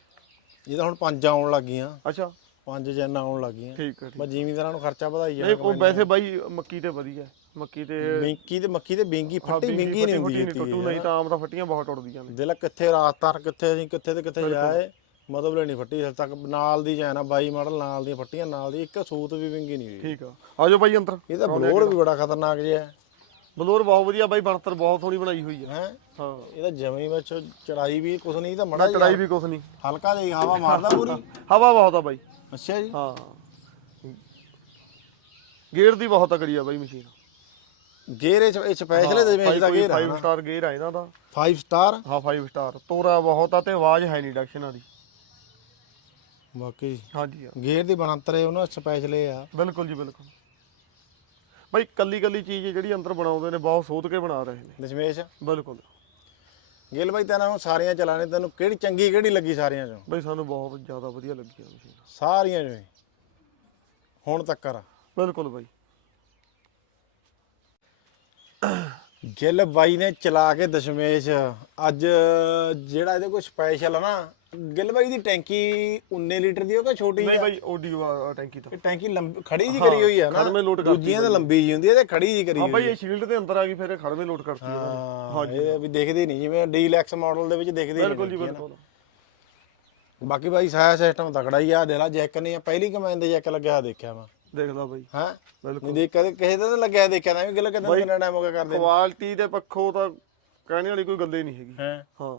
ਇਹ ਤਾਂ ਹੁਣ ਪੰਜ ਆਉਣ ਲੱਗੀਆਂ। ਅੱਛਾ। ਪੰਜ ਚੈਨਾ ਆਉਣ ਲੱਗੀਆਂ। ਠੀਕ ਹੈ ਠੀਕ ਬਸ ਜ਼ਿਮੀਂਦਾਰਾਂ ਨੂੰ ਖਰਚਾ ਵਧਾਈ ਜਾਣਾ ਉਹ ਵੈਸੇ ਬਾਈ ਮੱਕੀ ਤੇ ਵਧੀਆ। ਮੱਕੀ ਤੇ ਬਿੰਗੀ ਤੇ ਮੱਕੀ ਤੇ ਬਿੰਗੀ ਹਾਂ, ਫੱਟੀ ਬਿੰਗੀ ਨਹੀਂ ਹੁੰਦੀ ਨਹੀਂ ਟੁੱਟੂ ਨਹੀਂ ਤਾਂ ਆਮ ਤਾਂ ਫੱਟੀਆਂ ਬਹੁਤ ਟੁੱਟਦੀਆਂ ਨੇ। ਦਿਲ ਕਿੱਥੇ ਰਾਤ ਤੱਕ ਕਿੱਥੇ ਅਸੀਂ ਕਿੱਥੇ ਤੇ ਕਿੱਥੇ ਜਾਏ ਮਤਲਬ ਲੈਣੀ ਫੱਟੀ ਹਲ ਤੱਕ। ਨਾਲ ਦੀ ਜਾਣਾ 22 ਮਾਡਲ ਨਾਲ ਦੀਆਂ ਫੱਟੀਆਂ ਨਾਲ ਦੀ ਇੱਕ ਸੂਤ ਵੀ ਵਿੰਗੀ ਨਹੀਂ ਹੋਈ। ਠੀਕ ਆ। ਆਜੋ ਬਾਈ ਅੰਦਰ। ਇਹ ਤਾਂ ਬਲੋਰ ਵੀ ਬੜਾ ਖਤਰਨਾਕ ਜਿਹਾ ਬਲੋਰ ਬਹੁਤ ਵਧੀਆ ਬਾਈ ਬਣਤਰ ਬਹੁਤ ਸੋਹਣੀ ਬਣਾਈ ਹੋਈ ਹੈ? ਹਾਂ। ਇਹ ਤਾਂ ਜਮੀ ਵਿੱਚ ਚੜਾਈ ਵੀ ਕੁਛ ਨਹੀਂ ਤਾਂ ਮੜਾ ਚੜਾਈ ਵੀ ਕੁਛ ਨਹੀਂ। ਹਲਕਾ ਜਿਹਾ ਹਵਾ ਮਾਰਦਾ ਪੂਰੀ। ਹਵਾ ਬਹੁਤ ਆ ਬਾਈ। ਅੱਛਾ ਜੀ। ਹਾਂ। ਗੇਅਰ ਦੀ ਬਹੁਤ ਤਕੜੀ ਆ ਬਾਈ ਮਸ਼ੀਨ। ਗੇਅਰ ਇਹ ਸਪੈਸ਼ਲ ਦੇ ਵਿੱਚ ਦਾ ਗੇਅਰ ਆ 5 ਸਟਾਰ ਗੇਅਰ ਆ ਇਹਨਾਂ ਦਾ। 5 ਸਟਾਰ ਹਾਂ 5 ਸਟਾਰ ਤੋਰਾ ਬਹੁਤ ਆ ਤੇ ਆਵਾਜ਼ ਹੈ ਨਹੀਂ ਡਕਸ਼ਨਾਂ ਦੀ ਬਾਕੀ ਹਾਂਜੀ ਹਾਂ। ਗੇਅਰ ਦੀ ਬਣਤਰ ਹੈ ਉਹਨਾਂ ਸਪੈਸ਼ਲ ਆ। ਬਿਲਕੁਲ ਜੀ ਬਿਲਕੁਲ। ਬਾਈ ਕੱਲੀ ਕੱਲੀ ਚੀਜ਼ ਜਿਹੜੀ ਅੰਦਰ ਬਣਾਉਂਦੇ ਨੇ ਬਹੁਤ ਸੋਧ ਕੇ ਬਣਾ ਰਹੇ ਨੇ। ਦਸ਼ਮੇਸ਼? ਬਿਲਕੁਲ। ਗਿੱਲ ਬਾਈ ਤੈਨੂੰ ਹੁਣ ਸਾਰੀਆਂ ਚਲਾਣੇ ਤੈਨੂੰ ਕਿਹੜੀ ਚੰਗੀ ਕਿਹੜੀ ਲੱਗੀ ਸਾਰੀਆਂ ਚੋਂ? ਬਾਈ ਸਾਨੂੰ ਬਹੁਤ ਜ਼ਿਆਦਾ ਵਧੀਆ ਲੱਗੀ ਆ ਮਸ਼ੀਨ। ਸਾਰੀਆਂ ਹੀ। ਹੁਣ ਤੱਕ ਬਿਲਕੁਲ ਬਾਈ। ਗਿੱਲ ਬਾਈ ਨੇ ਚਲਾ ਕੇ ਦਸ਼ਮੇਸ਼ ਅੱਜ ਜਿਹੜਾ ਇਹਦੇ ਕੋਲ ਸਪੈਸ਼ਲ ਨਾ ਗਿੱਲ ਬਾਈ ਦੀ ਟੈਂਕੀ 19 ਲੀਟਰ ਦੀ ਕਿ ਛੋਟੀ ਨਹੀਂ ਬਾਈ ਓਡੀ ਟੈਂਕੀ ਤਾਂ। ਇਹ ਟੈਂਕੀ ਲੰਬੀ ਖੜੀ ਜੀ ਕਰੀ ਹੋਈ ਆ ਨਾ। ਖੜਵੇਂ ਲੋਡ ਕਰਤੀ ਦੂਜੀਆਂ ਤਾਂ ਲੰਬੀ ਜੀ ਹੁੰਦੀ ਹੈ ਤੇ ਖੜੀ ਜੀ ਕਰੀ ਹਾਂ ਹੋਈ ਬਾਈ ਇਹ ਸ਼ੀਲਡ ਦੇ ਅੰਦਰ ਆ ਗਈ ਫਿਰ ਇਹ ਖੜਵੇਂ ਲੋਡ ਕਰਤੀ ਉਹਨਾਂ ਨੇ। ਹਾਂ ਇਹ ਵੀ ਦਿਖਦੀ ਨਹੀਂ ਜਿਵੇਂ ਡੀਲੈਕਸ ਮਾਡਲ ਦੇ ਵਿੱਚ ਦਿਖਦੀ ਬਿਲਕੁਲ ਜੀ ਬਿਲਕੁਲ। ਬਾਕੀ ਬਾਈ ਸਾਇਆ ਸਿਸਟਮ ਤਕੜਾ ਹੀ ਆ ਦੇ ਲਾ ਜੈਕ ਨਹੀਂ ਆ ਪਹਿਲੀ ਕਮਾਂਡ ਦੇ ਜੈਕ ਲੱਗਿਆ ਦੇਖਿਆ ਮੈਂ। ਦੇਖਦਾ ਬਾਈ। ਹਾਂ? ਬਿਲਕੁਲ। ਨਹੀਂ ਦੇਖ ਕਦੇ ਕਿਸੇ ਦਾ ਤਾਂ ਲੱਗਿਆ ਦੇਖਿਆ ਨਾ ਵੀ ਗਿੱਲ ਕਿਦਾਂ ਕਿੰਨਾ ਟਾਈਮ ਹੋ ਗਿਆ ਕਰਦੇ ਕੁਆਲਿਟੀ ਦੇ ਪੱਖੋਂ ਤਾਂ ਕਹਿਣੇ ਵਾਲੀ ਕੋਈ ਗੱਲ ਹੀ ਨਹੀਂ ਹੈਗੀ। ਹੈ? ਹਾਂ।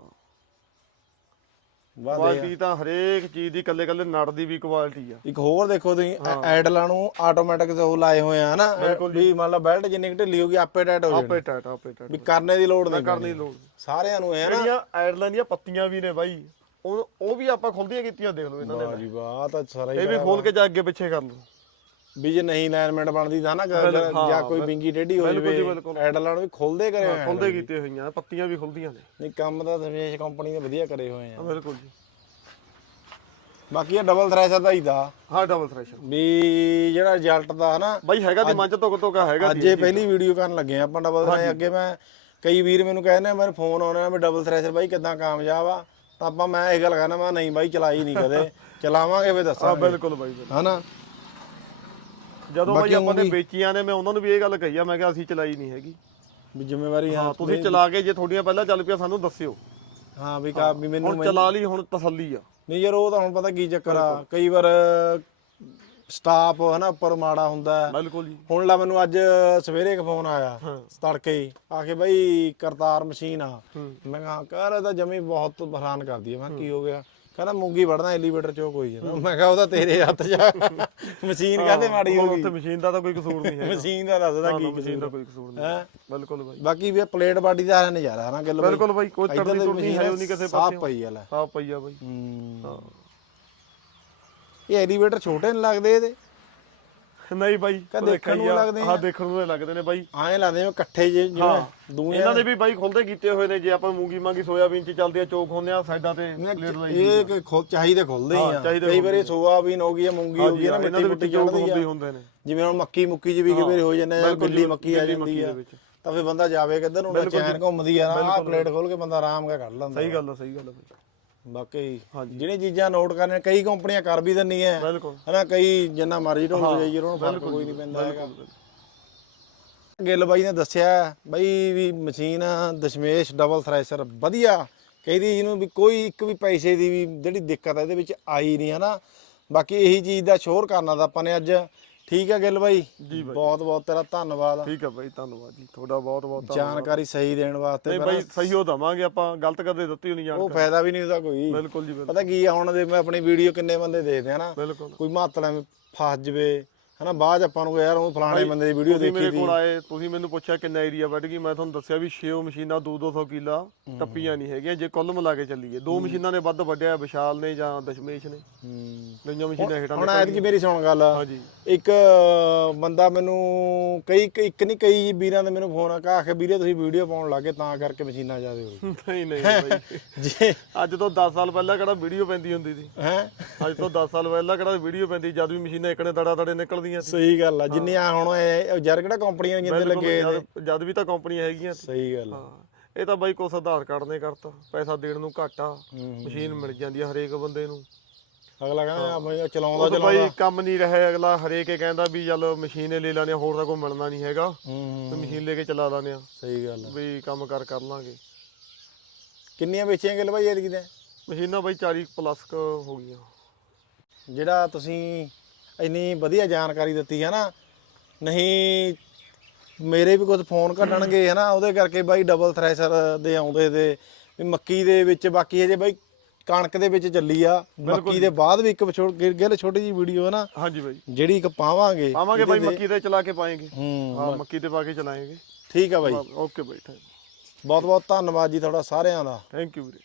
ਵਾਹ ਕੁਆਲਿਟੀ ਤਾਂ ਹਰੇਕ ਚੀਜ਼ ਦੀ ਕੱਲੇ ਕੱਲੇ ਨੜ ਦੀ ਵੀ ਕੁਆਲਿਟੀ ਆ। ਇੱਕ ਹੋਰ ਦੇਖੋ ਤੁਸੀਂ ਐਡਲਾਂ ਨੂੰ ਆਟੋਮੈਟਿਕ ਉਹ ਲਾਏ ਹੋਏ ਆ ਨਾ ਵੀ ਮੰਨ ਲਾ ਬੈਲਟ ਜਿੰਨੀ ਕੁ ਢਿੱਲੀ ਹੋਗੀ ਆਪੇ ਟਾਈਟ ਹੋ ਜਾਣੀ। ਆਪੇ ਟਾਟ ਆਪੇ ਟਾਟ ਵੀ ਕਰਨੇ ਦੀ ਲੋੜ ਨਹੀਂ ਕਰਨੀ ਲੋੜ ਸਾਰਿਆਂ ਨੂੰ ਇਹ ਨਾ। ਜਿਹੜੀਆਂ ਐਡਲਾਂ ਦੀਆਂ ਪੱਤੀਆਂ ਵੀ ਨੇ ਬਾਈ ਉਹ ਉਹ ਵੀ ਆਪਾਂ ਖੁੱਲਦੀਆਂ ਕੀਤੀਆਂ ਦੇਖ ਲਓ ਇਹਨਾਂ ਨੇ। ਵਾਹ ਜੀ ਵਾਹ ਆਹ ਤਾਂ ਸਾਰਾ ਹੀ ਇਹ ਵੀ ਖੋਲ ਕੇ ਜਾ ਅੱਗੇ ਪਿੱਛੇ ਕਰ ਲਓ। ਵੀ ਜੇ ਨਹੀਂ ਅਲਾਈਨਮੈਂਟ ਬਣਦੀ ਤਾਂ ਨਾ ਗ- ਜਾਂ ਕੋਈ ਬਿੰਗੀ ਟੇਢੀ ਹੋ ਬਿਲਕੁਲ ਜੀ, ਜਾਵੇ। ਐਡਲਾਂ ਨੂੰ ਵੀ ਖੁੱਲਦੇ ਕਰੇ ਹੋਏ ਆ ਖੁੱਲਦੇ ਕੀਤੇ ਹੋਈਆਂ ਪੱਤੀਆਂ ਵੀ ਖੁੱਲਦੀਆਂ ਨੇ। ਨਹੀਂ ਕੰਮ ਤਾਂ ਦਮੇਸ਼ ਕੰਪਨੀ ਦੇ ਵਧੀਆ ਕਰੇ ਹੋਏ ਆ। ਬਿਲਕੁਲ ਜੀ। ਬਾਕੀ ਇਹ ਡਬਲ ਥ੍ਰੈਸ਼ਰ ਦਾ ਹੀ ਦਾ। ਹਾਂ ਡਬਲ ਥ੍ਰੈਸ਼ਰ ਵੀ ਜਿਹੜਾ ਰਿਜ਼ਲਟ ਦਾ ਨਾ ਬਾਈ ਹੈਗਾ ਦੀ ਮੱਝ ਤੋਂ ਤੋਕਾ ਹੈਗਾ ਅੱਜ ਇਹ ਪਹਿਲੀ ਵੀਡੀਓ ਕਰਨ ਲੱਗੇ ਆ ਆਪਾਂ ਡਬਲ ਥ੍ਰੈਸ਼ਰ ਅੱਗੇ ਮੈਂ ਕਈ ਵੀਰ ਮੈਨੂੰ ਕਹਿੰਦੇ ਆ, ਮੈਨੂੰ ਫੋਨ ਆਉਣਾ ਵੀ ਡਬਲ ਥ੍ਰੈਸ਼ਰ ਬਾਈ ਕਿਦਾਂ ਕਾਮਯਾਬ ਆ। ਤਾਂ ਆਪਾਂ ਮੈਂ ਇਹ ਗੱਲ ਕਹਿੰਦਾ ਮੈਂ ਨਹੀਂ ਬਾਈ ਚਲਾਈ ਨਹੀਂ ਕਦੇ। ਚਲਾਵਾਂਗੇ ਫੇ ਦੱਸਾਂਗੇ। ਬਿਲਕੁਲ ਬਾਈ ਬਿਲਕੁਲ। ਹਨਾ? ਜਦੋਂ ਬਾਈ ਆਪਾਂ ਨੇ ਵੇਚੀਆਂ ਨੇ ਮੈਂ ਉਹਨਾਂ ਨੂੰ ਵੀ ਇਹ ਗੱਲ ਕਹੀ ਆ ਮੈਂ ਕਿਹਾ ਅਸੀਂ ਚਲਾਈ ਨਹੀਂ ਹੈਗੀ। ਵੀ ਜ਼ਿੰਮੇਵਾਰੀ ਆ ਹਾਂ ਤੁਸੀਂ ਚਲਾ ਕੇ ਜੇ ਤੁਹਾਡੀਆਂ ਪਹਿਲਾਂ ਚੱਲ ਪਿਆ ਸਾਨੂੰ ਦੱਸਿਓ। ਹਾਂ ਵੀ ਕਾ ਵੀ ਮੈਨੂੰ ਹੁਣ ਚਲਾ ਲਈ ਹੁਣ ਤਸੱਲੀ ਆ। ਨਹੀਂ ਯਾਰ ਉਹ ਤਾਂ ਹੁਣ ਪਤਾ ਕੀ ਚੱਕਰ ਆ। ਕਈ ਵਾਰ ਸਟਾਫ ਹਨਾ ਉੱਪਰ ਮਾੜਾ ਹੁੰਦਾ। ਹੈ। ਬਿਲਕੁਲ ਜੀ। ਹੁਣ ਲਾ ਮੈਨੂੰ ਅੱਜ ਸਵੇਰੇ ਇੱਕ ਫੋਨ ਆਇਆ ਤੜਕੇ ਹੀ ਆ ਕੇ ਬਈ ਕਰਤਾਰ ਮਸ਼ੀਨ ਆ। ਮੈਂ ਕਿਹਾ ਕਰ ਇਹ ਤਾਂ ਜਮੀ ਬਹੁਤ ਹੈਰਾਨ ਕਰਦੀ ਹੈ ਮੈਂ ਕਿਹਾ ਕੀ ਹੋ ਗਿਆ? ਕਹਿੰਦਾ ਮੂੰਗੀ ਵੜਨਾ ਐਲੀਵੇਟਰ ਚੋਂ ਕੋਈ ਜਾਂਦਾ ਮੈਂ ਕਿਹਾ ਉਹਦਾ ਤੇਰੇ ਹੱਥ 'ਚ ਆ। ਮਸ਼ੀਨ ਕਾਹਦੇ ਮਾੜੀ ਹੋ ਗਈ? ਉੱਥੇ ਮਸ਼ੀਨ ਦਾ ਤਾਂ ਕੋਈ ਕਸੂਰ ਨਹੀਂ ਹੈ ਮਸ਼ੀਨ ਦਾ ਦੱਸਦਾ ਕੀ ਮਸ਼ੀਨ ਦਾ ਕੋਈ ਕਸੂਰ ਨਹੀਂ। ਹੈ? ਬਿਲਕੁਲ ਬਾਈ। ਬਾਕੀ ਵੀ ਪਲੇਟ ਬਾਡੀ ਦਾ ਨਜ਼ਾਰਾ ਨਾ ਗੱਲ ਬਿਲਕੁਲ ਬਾਈ ਕੋਈ ਤਰਨੀ ਤੁਰਨੀ ਹੈ ਨਹੀਂ ਕਿਸੇ ਸਾਫ਼ ਪਈ ਆ ਲੈ। ਸਾਫ਼ ਪਈ ਆ ਬਾਈ। ਹੂੰ। ਹਾਂ। ਇਹ ਐਲੀਵੇਟਰ ਛੋਟੇ ਨਹੀਂ ਲੱਗਦੇ ਇਹਦੇ? ਨਹੀਂ ਬਾਈ ਦੇਖਣ ਨੂੰ ਲੱਗਦੇ ਹਾਂ? ਦੇਖਣ ਨੂੰ ਲੱਗਦੇ ਨੇ ਬਾਈ। ਐਂ ਲੱਗਦੇ ਜਿਵੇਂ ਇਕੱਠੇ ਜੇ ਜਿਵੇਂ ਹਾਂ। ਦੂਏ ਇਹਨਾਂ ਦੇ ਵੀ ਬਾਈ ਖੁੱਲਦੇ ਕੀਤੇ ਹੋਏ ਨੇ ਜੇ ਆਪਾਂ ਮੂੰਗੀ ਮਾਂਗੀ ਸੋਇਆਬੀਨ ਚ ਚੱਲਦੇ ਆ ਚੋਕ ਹੁੰਦੇ ਆ ਸਾਈਡਾਂ ਤੇ ਪਲੇਟ ਲਾਈ ਇਹ ਖੁੱਲ ਚਾਹੀਦੇ ਖੁੱਲਦੇ ਹੀ ਹਾਂ, ਆ। ਕਈ ਵਾਰੀ ਸੋਆਬੀਨ ਹੋ ਗਈ ਆ ਮੂੰਗੀ ਹੋ ਗਈ ਨਾ ਮਿੱਟੀ ਮੁੱਟੀ ਚੜਦੀ ਹੁੰਦੇ ਹੀ ਨੇ। ਜਿਵੇਂ ਹੁਣ ਮੱਕੀ ਮੁੱਕੀ ਜੀ ਵੀ ਕਈ ਵਾਰੀ ਹੋ ਜਾਂਦੇ ਆ ਬਿੱਲੀ ਮੱਕੀ ਆ ਜਾਂਦੀ ਆ। ਤਾਂ ਫਿਰ ਬੰਦਾ ਜਾਵੇ ਕਿੱਧਰ ਨੂੰ ਨਾ ਚੈਨ ਘੁੰਮਦੀ ਆ ਨਾ ਪਲੇਟ ਖੋਲ ਕੇ ਬੰਦਾ ਆਰਾਮ ਨਾਲ ਕੱਢ ਲੈਂਦਾ। ਸਹੀ ਗੱਲ ਆ ਸਹੀ ਗੱਲ ਆ ਬਾਕੀ ਜਿਹੜੀਆਂ ਚੀਜ਼ਾਂ ਨੋਟ ਕਰਨੇ ਕਈ ਕੰਪਨੀਆਂ ਕਰ ਵੀ ਦਿੰਦੀਆਂ ਬਿਲਕੁਲ। ਹਨਾ ਕਈ ਜਿੰਨਾ ਮਰਜ਼ੀ ਢੋਲ ਜਾਈਏ ਉਹਨਾਂ ਨੂੰ ਫ਼ਰਕ ਕੋਈ ਨਹੀਂ ਪੈਂਦਾ ਹੈਗਾ। ਗਿੱਲ ਬਾਈ ਨੇ ਦੱਸਿਆ ਬਈ ਵੀ ਮਸ਼ੀਨ ਦਸ਼ਮੇਸ਼ ਡਬਲ ਥ੍ਰੈਸ਼ਰ ਵਧੀਆ। ਕਹਿੰਦੀ ਇਹਨੂੰ ਵੀ ਕੋਈ ਇੱਕ ਵੀ ਪੈਸੇ ਦੀ ਵੀ ਜਿਹੜੀ ਦਿੱਕਤ ਇਹਦੇ ਵਿੱਚ ਆਈ ਨਹੀਂ ਹਨਾ। ਬਾਕੀ ਇਹੀ ਚੀਜ਼ ਦਾ ਸ਼ੋਰ ਕਰਨਾ ਤਾਂ ਆਪਾਂ ਨੇ ਅੱਜ। ਠੀਕ ਹੈ ਗਿੱਲ ਬਾਈ? ਜੀ ਬਾਈ। ਬਹੁਤ ਬਹੁਤ ਤੇਰਾ ਧੰਨਵਾਦ। ਠੀਕ ਆ ਬਾਈ ਧੰਨਵਾਦ ਜੀ। ਤੁਹਾਡਾ ਬਹੁਤ ਬਹੁਤ ਧੰਨਵਾਦ। ਜਾਣਕਾਰੀ ਸਹੀ ਦੇਣ ਵਾਸਤੇ ਨਹੀਂ ਬਾਈ ਸਹੀ ਹੋ ਦਵਾਂਗੇ ਆਪਾਂ ਗਲਤ ਕਦੇ ਦਿੱਤੀ ਹੋਣੀ ਉਹ ਜਾਣਕਾਰੀ ਫਾਇਦਾ ਵੀ ਨਹੀਂ ਉਹਦਾ ਕੋਈ। ਬਿਲਕੁਲ ਜੀ ਬਿਲਕੁਲ। ਪਤਾ ਕੀ ਆ ਹੁਣ ਦੇ ਮੈਂ ਆਪਣੀ ਵੀਡੀਓ ਕਿੰਨੇ ਬੰਦੇ ਦੇਖਦੇ ਆ ਨਾ। ਬਿਲਕੁਲ। ਕੋਈ ਮਾਤਲਾ ਫਸ ਜਵੇ ਹਨਾ ਬਾਅਦ 'ਚ ਆਪਾਂ ਨੂੰ ਯਾਰ ਉਹ ਫਲਾਣੇ ਬੰਦੇ ਦੀ ਵੀਡੀਓ ਤੁਸੀਂ ਦੇਖੀ ਮੇਰੇ ਕੋਲ ਆਏ ਤੁਸੀਂ ਮੈਨੂੰ ਪੁੱਛਿਆ ਕਿੰਨਾ ਏਰੀਆ ਵੱਢ ਗਈ ਮੈਂ ਤੁਹਾਨੂੰ ਦੱਸਿਆ ਵੀ 6 ਮਸ਼ੀਨਾਂ 2-200 ਕਿੱਲਾ ਟੱਪੀਆਂ ਨਹੀਂ ਹੈਗੀਆਂ ਜੇ ਕੁੱਲ ਮਿਲਾ ਕੇ ਚੱਲੀਏ। ਦੋ ਮਸ਼ੀਨਾਂ ਨੇ ਵੱਧ ਵੱਢਿਆ ਵਿਸ਼ਾਲ ਨੇ ਜਾਂ ਦਸ਼ਮੇਸ਼ ਨੇ। ਹੂੰ। ਗਈਆਂ ਮਸ਼ੀਨਾਂ ਹੇਠਾਂ ਹੁਣ ਐਤਕੀ ਮੇਰੀ ਸੁਣ ਗੱਲ। ਹਾਂਜੀ। ਇੱਕ ਬੰਦਾ ਮੈਨੂੰ ਕਈ ਕਈ- ਇੱਕ ਨਹੀਂ ਕਈ ਵੀਰਾਂ ਦੇ ਮੈਨੂੰ ਫੋਨ ਆ ਕਾ ਆਖੇ ਵੀਰੇ ਤੁਸੀਂ ਵੀਡੀਓ ਪਾਉਣ ਲੱਗੇ ਤਾਂ ਕਰਕੇ ਮਸ਼ੀਨਾਂ ਜ਼ਿਆਦਾ ਹੋ ਗਈ ਨਹੀਂ ਨਹੀਂ ਬਾਈ। ਜੇ ਅੱਜ ਤੋਂ 10 ਸਾਲ ਪਹਿਲਾਂ ਕਿਹੜਾ ਵੀਡੀਓ ਪੈਂਦੀ ਹੁੰਦੀ ਸੀ? ਹੈ? ਅੱਜ ਤੋਂ 10 ਸਾਲ ਪਹਿਲਾਂ ਕਿਹੜਾ ਵੀਡੀਓ ਪੈਂਦੀ ਜਦ ਵੀ ਮਸ਼ੀਨਾਂ ਇੱਕਨੇ ਦੜਾ ਦੜੇ ਨਿਕਲਦੀਆਂ ਸੀ। ਸਹੀ ਗੱਲ ਆ ਜਿੰਨੀਆਂ ਹੁਣ ਇਹ ਯਾਰ ਕਿਹੜਾ ਕੰਪਨੀਆਂ ਜਿੰਦੇ ਲੱਗੇ ਨੇ? ਜਦ- ਵੀ ਤਾਂ ਕੰਪਨੀਆਂ ਹੈਗੀਆਂ। ਸਹੀ ਗੱਲ ਆ। ਇਹ ਤਾਂ ਬਾਈ ਕੁਛ ਆਧਾਰ ਕਾਰਡ ਨੇ ਕਰਤਾ ਪੈਸਾ ਦੇਣ ਨੂੰ ਘੱਟ ਮਸ਼ੀਨ ਮਿਲ ਜਾਂਦੀ ਆ ਹਰੇਕ ਬੰਦੇ ਨੂੰ। ਅਗਲਾ ਕਹਿੰਦਾ ਆ ਮੈਂ ਚਲਾਉਂਦਾ ਚਲਾਉਂਦਾ। ਬਾਈ ਕੰਮ ਨਹੀਂ ਰਿਹਾ ਅਗਲਾ ਹਰੇਕ ਹੀ ਕਹਿੰਦਾ ਵੀ ਚੱਲ ਮਸ਼ੀਨ ਲੈ ਲਾਣੇ ਹੋਰ ਤਾਂ ਕੋਈ ਮਿਲਣਾ ਨਹੀਂ ਹੈਗਾ। ਤੇ ਮਸ਼ੀਨ ਲੈ ਕੇ ਚਲਾ ਲਾਣੇ ਆ। ਸਹੀ ਗੱਲ ਆ। ਵੀ ਕੰਮ ਕਰ ਕਰ ਲਾਂਗੇ। ਕਿੰਨੀਆਂ ਵੇਚੀਆਂ ਗੱਲ ਬਾਈ ਐਤਕੀ ਤੇ? ਮਸ਼ੀਨਾਂ ਬਾਈ 40 ਪਲੱਸ ਹੋ ਗਈਆਂ। ਜਿਹੜਾ ਤੁਸੀਂ ਇੰਨੀ ਵਧੀਆ ਜਾਣਕਾਰੀ ਦਿੱਤੀ ਹੈ ਨਾ ਨਹੀਂ ਮੇਰੇ ਵੀ ਕੁਝ ਫੋਨ ਕੱਢਣਗੇ ਹਨਾ ਉਹਦੇ ਕਰਕੇ ਬਾਈ ਡਬਲ ਥ੍ਰੈਸ਼ਰ ਦੇ ਆਉਂਦੇ ਤੇ ਵੀ ਮੱਕੀ ਦੇ ਵਿੱਚ ਬਾਕੀ ਹਜੇ ਬਾਈ ਕਣਕ ਦੇ ਵਿੱਚ ਚੱਲੀ ਆ ਮੱਕੀ ਦੇ ਬਾਅਦ ਵੀ ਇੱਕ ਗਿੱਲ ਛੋਟੀ ਜੀ ਵੀਡੀਓ ਹੈ ਨਾ ਹਾਂਜੀ ਬਾਈ। ਜਿਹੜੀ ਇੱਕ ਪਾਵਾਂਗੇ ਪਾਵਾਂਗੇ ਬਾਈ ਮੱਕੀ ਤੇ ਚਲਾ ਕੇ ਪਾਏਗੇ। ਹੂੰ ਹਾਂ ਮੱਕੀ ਤੇ ਪਾ ਕੇ ਚਲਾਏਗੇ। ਠੀਕ ਆ ਬਾਈ। ਓਕੇ ਬਾਈ ਬਹੁਤ ਬਹੁਤ ਧੰਨਵਾਦ ਜੀ ਤੁਹਾਡਾ ਸਾਰਿਆਂ ਦਾ। ਥੈਂਕ ਯੂ ਵੀਰੇ।